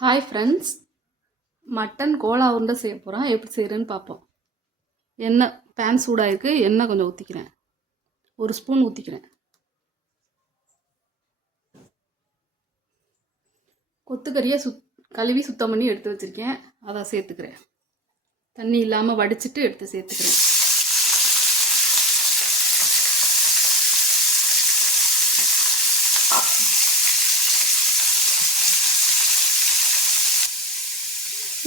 Hi friends mutton கோலா உருண்டை செய்ய போகிறோம் எப்படி செய்கிறேன்னு பார்ப்போம். எண்ணெய் பேன் சூடாயிருக்கு. எண்ணெய் கொஞ்சம் ஊற்றிக்கிறேன் ஒரு ஸ்பூன் ஊற்றிக்கிறேன் கொத்துக்கறியை சுத் கழுவி சுத்தம் பண்ணி எடுத்து வச்சுருக்கேன். அதை சேர்த்துக்கிறேன். தண்ணி இல்லாமல் வடிச்சிட்டு எடுத்து சேர்த்துக்கிறேன்.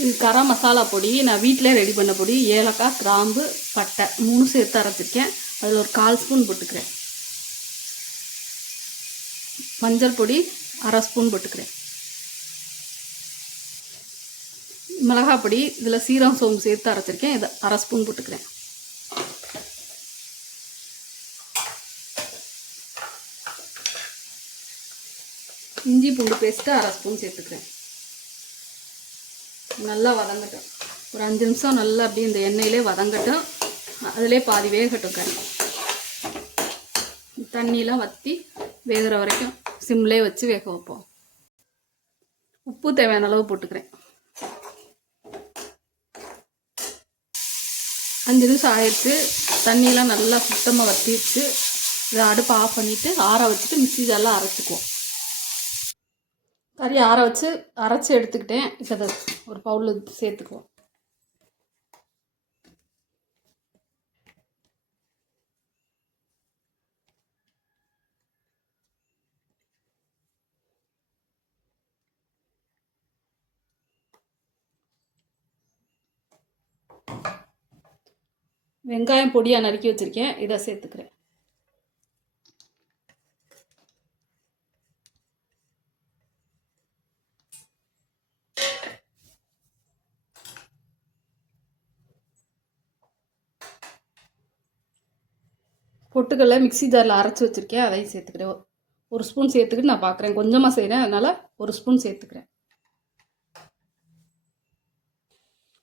இது கரம் மசாலா பொடி நான் வீட்டிலே ரெடி பண்ண பொடி ஏலக்காய் கிராம்பு பட்டை மூணு சேர்த்து அரைச்சிருக்கேன். அதில் ஒரு கால் ஸ்பூன் போட்டுக்கிறேன். மஞ்சள் பொடி அரை ஸ்பூன் போட்டுக்கிறேன். மிளகாய் பொடி இதில் சீரகம் சோம்பு சேர்த்து அரைச்சிருக்கேன். இதை அரை ஸ்பூன் போட்டுக்கிறேன். இஞ்சி பூண்டு பேஸ்ட்டு அரை ஸ்பூன் சேர்த்துக்கிறேன். நல்லா வதங்கட்டும். ஒரு அஞ்சு நிமிஷம் நல்லா அப்படியே இந்த எண்ணெயிலே வதங்கட்டும். அதிலே பாதி வேகட்டும். கறி தண்ணியெலாம் வற்றி வேகிற வரைக்கும் சிம்லே வச்சு வேக வைப்போம். உப்பு தேவையான அளவு போட்டுக்கிறேன். அஞ்சு நிமிஷம் ஆயிடுச்சு. தண்ணியெலாம் நல்லா சுத்தமாக வற்றிடுச்சு இதை அடுப்பை ஆஃப் பண்ணிவிட்டு ஆற வச்சுட்டு மிக்சி ஜாரில் அரைச்சிக்குவோம். கறி ஆற வச்சு அரைச்சி எடுத்துக்கிட்டேன். இப்போ அதை ஒரு பவுலில் சேர்த்துக்குவோம். வெங்காயம் பொடியாக நறுக்கி வச்சுருக்கேன். இதை சேர்த்துக்கிறேன். பொட்டுக்கடலை மிக்ஸி ஜாரில் அரைச்சி வச்சுருக்கேன். அதையும் சேர்த்துக்கிறேன் ஒரு ஸ்பூன் சேர்த்துக்கிட்டு நான் பார்க்குறேன் கொஞ்சமாக செய்கிறேன் அதனால் ஒரு ஸ்பூன் சேர்த்துக்கிறேன்.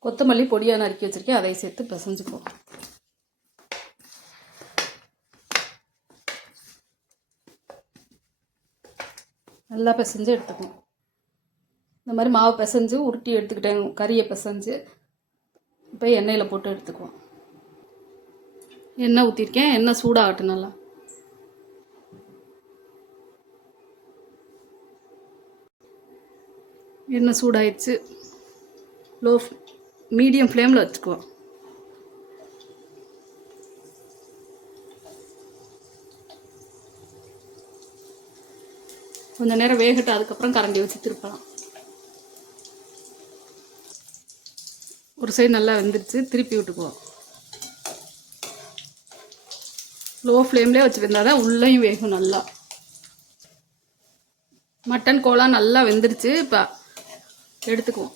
கொத்தமல்லி பொடியாக நறுக்கி வச்சுருக்கேன். அதையும் சேர்த்து பிசைஞ்சுக்குவோம் நல்லா பிசைஞ்சு எடுத்துக்கணும் இந்த மாதிரி மாவு பிசைஞ்சு உருட்டி எடுத்துக்கிட்டேன். கறியை பிசைஞ்சு. இப்போ எண்ணெயில் போட்டு எடுத்துக்குவோம். எண்ணெய் ஊற்றிருக்கேன் எண்ணெய் சூடாகட்டும் நல்லா. எண்ணெய் சூடாயிடுச்சு. லோ மீடியம் ஃப்ளேமில் வச்சுக்குவோம். கொஞ்சம் நேரம் வேகட்டு அதுக்கப்புறம் கரண்டி வச்சு திருப்பலாம். ஒரு சைடு நல்லா வெந்துருச்சு திருப்பி விட்டுக்குவோம். லோ ஃப்ளேம்லேயே வச்சுருந்தா தான் உள்ளேயும் வேகும் நல்லா. மட்டன் கோலா நல்லா வெந்துருச்சு. இப்போ எடுத்துக்குவோம்.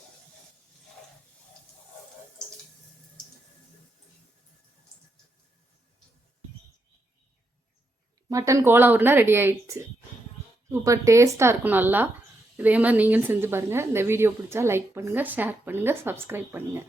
மட்டன் கோலா உருண்டை ரெடி ஆயிடுச்சு. சூப்பர் டேஸ்ட்டாக இருக்கும் நல்லா. இதே மாதிரி நீங்களும் செஞ்சு பாருங்கள் இந்த வீடியோ பிடிச்சா லைக் பண்ணுங்கள் ஷேர் பண்ணுங்கள் சப்ஸ்கிரைப் பண்ணுங்கள்